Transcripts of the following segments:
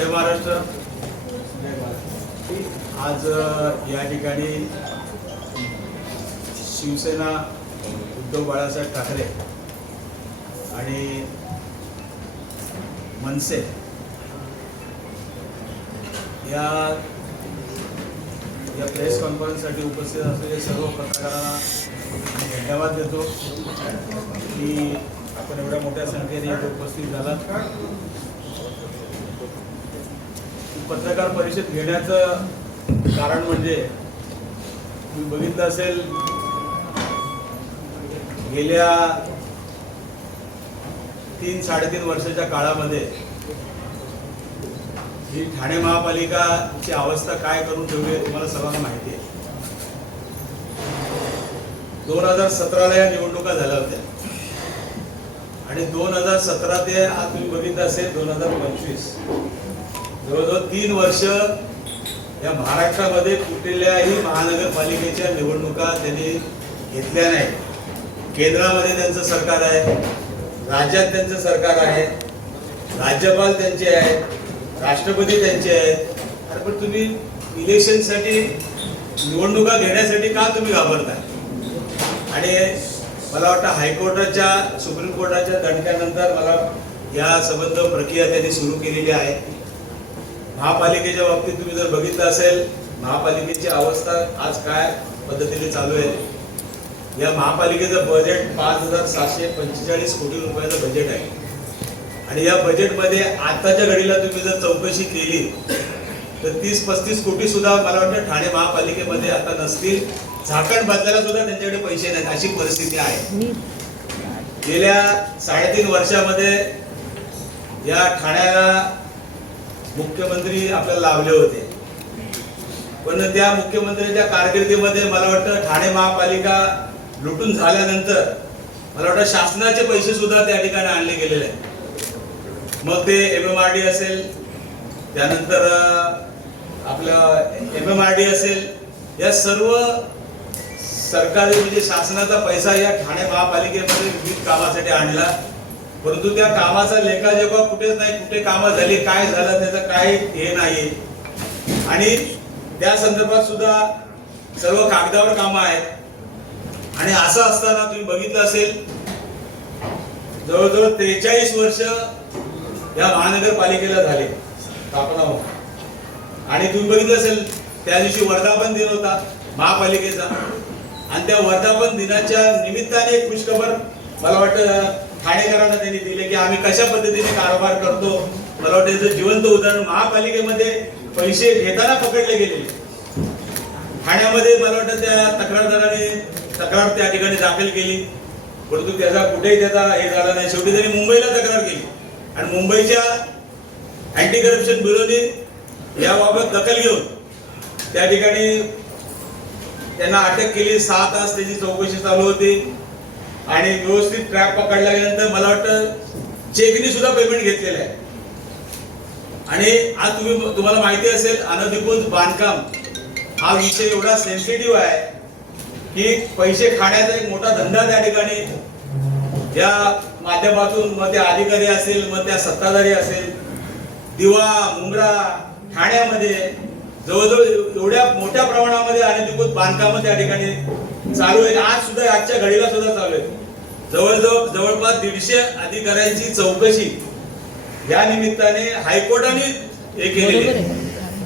जय महाराष्ट्र. आज या ठिकाणी शिवसेना उद्धव बाळासाहेब ठाकरे आणि मनसे या या प्रेस कॉन्फरन्ससाठी उपस्थित असलेले सर्व पत्रकारांना धन्यवाद देतो. की आपण एवढ्या मोठ्या संख्येने इथे उपस्थित झालात. पत्रकार परिषद घेण्याचं कारण म्हणजे तुम्ही बघितलं असेल गेल्या तीन साडेतीन वर्षाच्या काळामध्ये ही ठाणे महापालिकाची अवस्था काय करून ठेवली आहे तुम्हाला सर्वांना माहिती आहे. दोन हजार सतराला या निवडणुका झाल्या होत्या. आणि दोन हजार सतरा ते आज तुम्ही बघितलं असेल दोन हजार पंचवीस. जवळजवळ तीन वर्ष या महाराष्ट्रामध्ये कुठल्याही महानगरपालिकेच्या निवडणुका त्यांनी घेतल्या नाही. केंद्रामध्ये त्यांचं सरकार आहे राज्यात त्यांचं सरकार आहे राज्यपाल त्यांचे आहेत राष्ट्रपती त्यांचे आहेत. अरे पण तुम्ही इलेक्शनसाठी निवडणुका घेण्यासाठी का तुम्ही घाबरताय? आणि मला वाटतं हायकोर्टाच्या सुप्रीम कोर्टाच्या दणक्यानंतर मला या संबंध प्रक्रिया त्यांनी सुरू केलेली आहे. महापालिकेच्या बाबतीत तुम्ही जर बघितलं असेल महापालिकेची अवस्था आज काय पद्धतीने चालू आहे? या महापालिकेचं बजेट पाच हजार सातशे पंचेचाळीस कोटी रुपयाचं बजेट आहे. आणि या बजेटमध्ये आताच्या घडीला तुम्ही जर चौकशी केली तर तीस पस्तीस कोटी सुद्धा मला वाटतं ठाणे महापालिकेमध्ये आता नसतील. झाकण बदलायला सुद्धा त्यांच्याकडे पैसे नाहीत अशी परिस्थिती आहे. गेल्या साडेतीन वर्षामध्ये या ठाण्याला मुख्यमंत्री आपल्याला लाभले होते. पण त्या मुख्यमंत्र्यांच्या कारकिर्दीमध्ये मला वाटतं ठाणे महापालिका लुटून झाल्यानंतर मला वाटतं शासनाचे पैसे सुद्धा त्या ठिकाणी आणले गेलेले आहेत. मग ते एम एम आर डी असेल त्यानंतर आपलं एम एम आर डी असेल या सर्व सरकारी म्हणजे शासनाचा पैसा या ठाणे महापालिकेमध्ये विविध कामासाठी आणला. परंतु त्या कामाचा लेखा जेव्हा कुठेच नाही कुठे कामं झाली काय झालं त्याचं काय हे नाही. आणि त्या संदर्भात सुद्धा सर्व कागदावर कामं आहेत. आणि असं असताना तुम्ही बघितलं असेल जवळजवळ त्रेचाळीस वर्ष या महानगरपालिकेला झाले स्थापना आणि तुम्ही बघितलं असेल त्या दिवशी वर्धापन दिन होता महापालिकेचा. आणि त्या वर्धापन दिनाच्या निमित्ताने एक खुशखबर मला वाटतं ठाणेकरांना त्यांनी दिले की आम्ही कशा पद्धतीने कारभार करतो. मला वाटतं याचं जिवंत उदाहरण महापालिकेमध्ये पैसे घेताना पकडले गेले. ठाण्यामध्ये मला वाटतं त्या तक्रारदाराने तक्रार त्या ठिकाणी दाखल केली. परंतु त्याचा कुठेही त्याचा हे झाला नाही. शेवटी त्यांनी मुंबईला तक्रार केली. आणि मुंबईच्या अँटी करप्शन ब्युरोने याबाबत दखल घेऊन त्या ठिकाणी त्यांना अटक केली. सहा तास त्याची चौकशी चालू होती. आणि व्यवस्थित ट्रॅक पकडल्या गेल्यानंतर मला वाटतं चेकनी सुद्धा पेमेंट घेतलेलं आहे. आणि आज तुम्ही तुम्हाला माहिती असेल अनधिकृत बांधकाम हा विषय एवढा सेन्सिटिव्ह आहे की पैसे खाण्याचा एक मोठा धंदा त्या ठिकाणी. या माध्यमातून मग त्या अधिकारी असेल मग त्या सत्ताधारी असेल दिवा मुंगरा ठाण्यामध्ये जवळजवळ एवढ्या मोठ्या प्रमाणामध्ये अनधिकृत बांधकामं त्या ठिकाणी चालू आहेत. आज सुद्धा आजच्या घडीला सुद्धा चालू आहे जवळजवळ जवळपास दीडशे अधिकाऱ्यांची चौकशी या निमित्ताने हायकोर्टाने हे केलेली.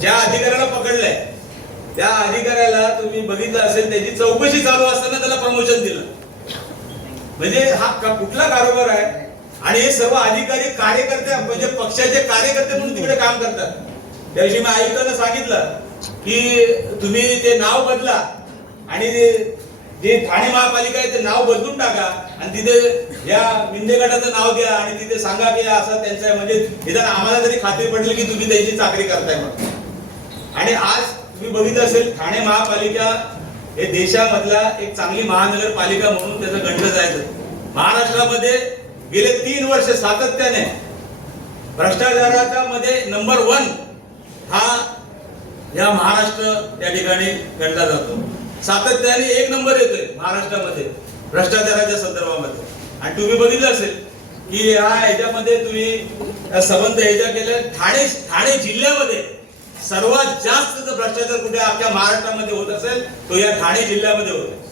ज्या अधिकाऱ्याला पकडलंय त्या अधिकाऱ्याला तुम्ही बघितलं असेल त्याची चौकशी चालू असताना त्याला प्रमोशन दिलं. म्हणजे हा का- कुठला कारोबार आहे? आणि हे सर्व अधिकारी कार्यकर्ते म्हणजे पक्षाचे कार्यकर्ते म्हणून तिकडे काम करतात. त्या दिवशी मी आयुक्तांना सांगितलं की तुम्ही ते नाव बदला आणि जे ठाणे महापालिका आहे ते नाव बदलून टाका. आणि तिथे या मिंदे गटाचं नाव द्या आणि तिथे सांगा की असं त्यांचं म्हणजे निदान आम्हाला तरी खात्री पडली की तुम्ही त्यांची चाकरी करताय म्हणून. आणि आज तुम्ही बघितलं असेल ठाणे महापालिका हे देशामधला एक चांगली महानगरपालिका म्हणून त्याचं गणलं जायचं. महाराष्ट्रामध्ये गेले तीन वर्ष सातत्याने भ्रष्टाचाराच्या मध्ये नंबर वन हा या महाराष्ट्र त्या ठिकाणी गणला जातो. सातत्याने एक नंबर येतोय महाराष्ट्रामध्ये भ्रष्टाचाराच्या संदर्भामध्ये. आणि तुम्ही बघितलं असेल की या ह्याच्यामध्ये तुम्ही संबंध याच्या केल्या ठाणे ठाणे जिल्ह्यामध्ये सर्वात जास्त जर भ्रष्टाचार कुठे अख्ख्या महाराष्ट्रामध्ये होत असेल तो या ठाणे जिल्ह्यामध्ये होतो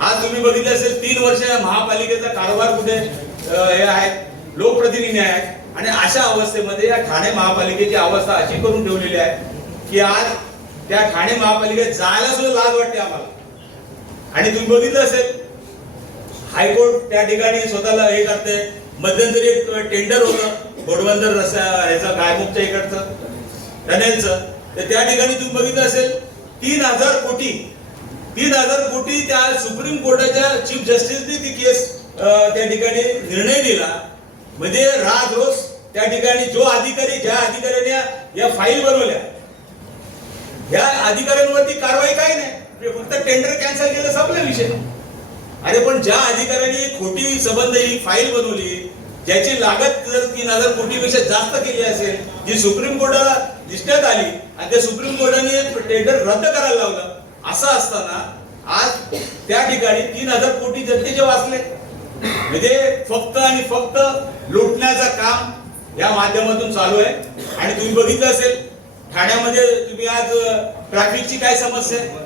आज तुम्ही बघितले असेल तीन वर्ष या महापालिकेचा कारभार कुठे हे आहे लोकप्रतिनिधी आहेत आणि अशा अवस्थेमध्ये या ठाणे महापालिकेची अवस्था अशी करून ठेवलेली आहे की आज त्या ठाणे महापालिकेत जायला सुद्धा लाज वाटते आम्हाला. आणि तुम्ही बघितलं असेल हायकोर्ट त्या ठिकाणी स्वतःला हे करते मध्यंतरी एक टेंडर होतं घोडबंदर रस्त्या ह्याचं गायमुखच्या इकडचं टनेलचं तर त्या ठिकाणी तुम्ही बघितलं असेल तीन हजार कोटी तीन हजार कोटी त्या सुप्रीम कोर्टाच्या चीफ जस्टिसने ती केस त्या ठिकाणी निर्णय दिला. म्हणजे राज रोज त्या ठिकाणी जो अधिकारी ज्या अधिकाऱ्याने या फाईल बनवल्या ह्या अधिकाऱ्यांवरती कारवाई काही नाही? फक्त टेंडर कॅन्सल केलं संपला विषय. अरे पण ज्या अधिकाऱ्यांनी खोटी संबंध ही फाईल बनवली ज्याची लागत जर तीन हजार कोटीपेक्षा जास्त केली असेल जी सुप्रीम कोर्टाला दिसण्यात आली आणि त्या सुप्रीम कोर्टाने टेंडर रद्द करायला लावलं असं असताना आज त्या ठिकाणी तीन हजार कोटी जनतेचे वाचले. म्हणजे फक्त आणि फक्त लुटण्याचं काम या माध्यमातून चालू आहे. आणि तुम्ही बघितलं असेल ठाण्यामध्ये तुम्ही आज ट्रॅफिकची काय समस्या आहे?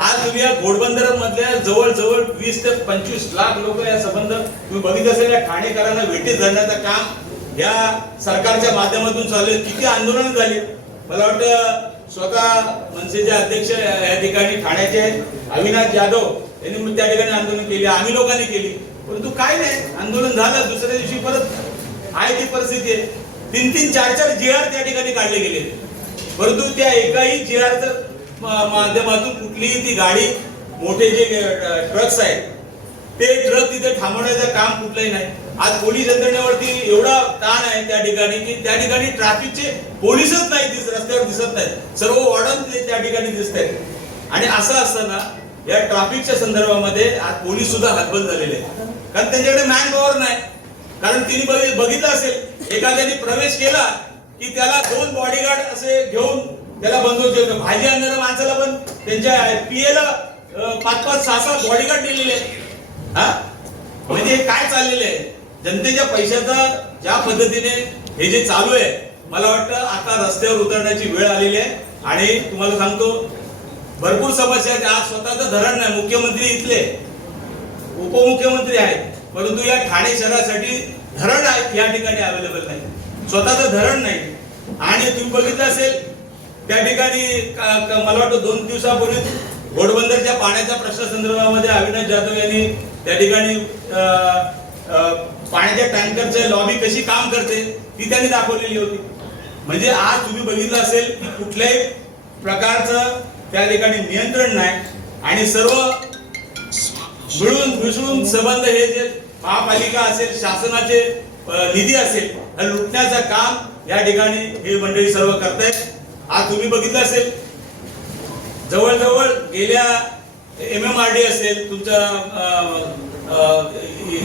आज तुम्ही या घोडबंदर मधल्या जवळजवळ वीस ते पंचवीस लाख लोक या संबंध तुम्ही बघित असेल या ठाणेकरांना वेटीस धरण्याचं काम या सरकारच्या माध्यमातून चालू आहे. किती आंदोलन झाली? मला वाटतं स्वतः मनसेचे अध्यक्ष या ठिकाणी ठाण्याचे अविनाश जाधव यांनी त्या ठिकाणी आंदोलन केली आम्ही लोकांनी केली. परंतु काय नाही आंदोलन झालं दुसऱ्या दिवशी परत आहे ती परिस्थिती आहे. तीन तीन चार चार जी आर त्या ठिकाणी काढले गेले. परंतु त्या एकाही जी माध्यमातून कुठलीही ती गाडी मोठे जे ट्रक्स आहेत ते ट्रक तिथे थांबवण्याचं काम कुठलंही नाही. आज पोलीस यंत्रणेवरती एवढा ताण आहे त्या ठिकाणी की त्या ठिकाणी ट्रॅफिकचे पोलीसच नाही दिस रस्त्यावर दिसत नाहीत. सर्व वॉर्डन ते त्या ठिकाणी दिसत आहेत. आणि असं असताना या ट्रॅफिकच्या संदर्भामध्ये आज पोलीस सुद्धा हतबल झालेले आहेत. कारण त्यांच्याकडे मॅन पॉवर नाही. कारण तिने बघितलं असेल एखाद्याने प्रवेश केला की त्याला दोन बॉडीगार्ड असे घेऊन त्याला बंदोबस्त ठेवतो भाजी आणणाऱ्या माणसाला पण त्यांच्या पीएला पाच पाच सहा सहा बॉडीगार्ड दिलेले हा? म्हणजे हे काय चाललेलं आहे? जनतेच्या पैशाचा ज्या पद्धतीने हे जे चालू आहे मला वाटतं आता रस्त्यावर उतरण्याची वेळ आलेली आहे. आणि तुम्हाला सांगतो भरपूर समस्या आहेत. आज स्वतःचं धरण नाही. मुख्यमंत्री इथले. उपमुख्यमंत्री आहेत. परंतु या ठाणे शहरासाठी धरण आहेत या ठिकाणी अवेलेबल नाही. स्वतःचं धरण नाही. आणि तुम्ही बघितलं असेल त्या ठिकाणी मला वाटतं दोन दिवसापूर्वी घोडबंदरच्या पाण्याच्या प्रश्न संदर्भामध्ये अविनाश जाधव यांनी त्या ठिकाणी अं, पाण्याच्या टँकरचे लॉबी कशी काम करते ती त्यांनी दाखवलेली होती. म्हणजे आज तुम्ही बघितलं असेल की कुठल्याही प्रकारचं त्या ठिकाणी नियंत्रण नाही आणि सर्व मिळून मिसळून संबंध हे जे महापालिका असेल शासनाचे निधी असेल लुटण्याचं काम या ठिकाणी ही मंडळी सर्व करते आज तुम्ही बघितलं असेल. जवळजवळ गेल्या एम एम आर डी असेल तुमच्या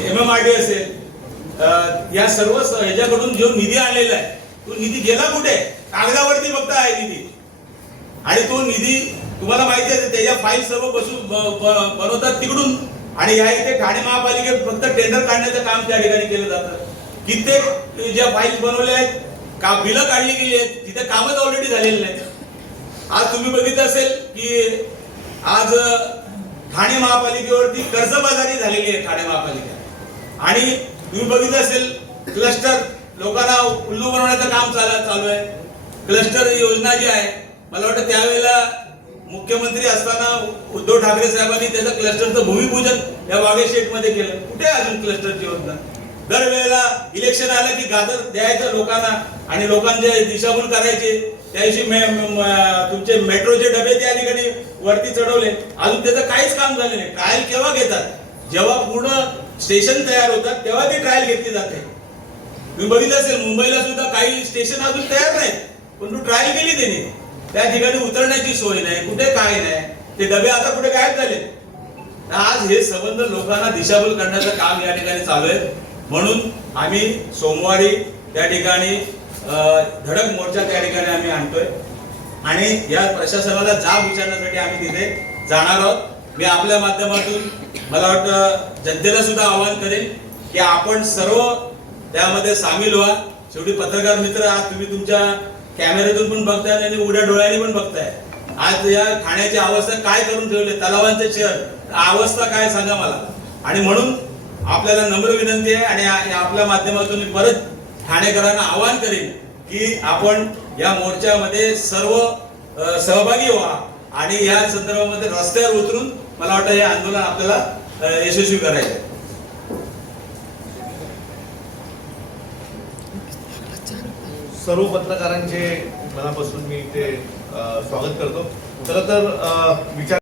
एम एम आर डी असेल या सर्व ह्याच्याकडून जो निधी आणलेला आहे तो निधी गेला कुठे? कागदावरती फक्त आहे निधी. आणि तो निधी तुम्हाला माहिती आहे त्याच्या फाईल सर्व बसून बनवतात तिकडून. आणि या इथे ठाणे महापालिकेत फक्त टेंडर काढण्याचं काम त्या ठिकाणी केलं जातं. कित्येक ज्या फाईल्स बनवल्या आहेत का बिलं काढली गेली आहेत? तिथे कामच ऑलरेडी झालेली नाहीत. आज तुम्ही बघितलं असेल की आज ठाणे महापालिकेवरती कर्जबाजारी झालेली आहे ठाणे महापालिका. आणि तुम्ही बघितलं असेल क्लस्टर लोकांना उल्लू बनवण्याचं काम चालू चालू आहे. क्लस्टर योजना जी आहे मला वाटतं त्यावेळेला मुख्यमंत्री असताना उद्धव ठाकरे साहेबांनी त्याचं क्लस्टरचं भूमिपूजन या वागे शेठमध्ये केलं. कुठे अजून क्लस्टरची योजना? दरवेळेला इलेक्शन आलं की गाजर द्यायचं लोकांना आणि लोकांचे दिशाभूल करायचे. त्या दिवशी मे- तुमचे मेट्रोचे डबे त्या ठिकाणी वरती चढवले. अजून त्याचं काहीच काम झालं नाही. ट्रायल केव्हा घेतात? जेव्हा पूर्ण स्टेशन तयार होतात तेव्हा ती ट्रायल घेतली जाते. तुम्ही बघितलं असेल मुंबईला सुद्धा काही स्टेशन अजून तयार नाहीत. तू ट्रायल केली त्यांनी. त्या ठिकाणी उतरण्याची सोय नाही कुठे काय नाही. ते डबे आता कुठे गायब झाले आज हे संबंध लोकांना दिशाभूल करण्याचं काम या ठिकाणी चालू आहे. म्हणून आम्ही सोमवारी त्या ठिकाणी धडक मोर्चा त्या ठिकाणी आम्ही आणतोय. आणि या प्रशासनाला जाब विचारण्यासाठी आम्ही तिथे जाणार आहोत. मी आपल्या माध्यमातून मला वाटतं जनतेला सुद्धा आवाहन करेन की आपण सर्व त्यामध्ये सामील व्हा. शेवटी पत्रकार मित्र आज तुम्ही तुमच्या कॅमेऱ्यातून पण बघताय आणि उड्या डोळ्यांनी पण बघताय. आज या ठाण्याची अवस्था काय करून ठेवले? तलावांचे शहर अवस्था काय सांगा मला? आणि म्हणून आपल्याला नम्र विनंती आहे आणि या आपल्या माध्यमातून मी परत ठाणेकरांना आवाहन करेन की आपण या मोर्चामध्ये सर्व सहभागी व्हा आणि या संदर्भामध्ये रस्त्यावर उतरून मला वाटतं हे आंदोलन आपल्याला यशस्वी करायचं आहे. सर्व पत्रकारांचे मनापासून मी ते स्वागत करतो खरं तर विचार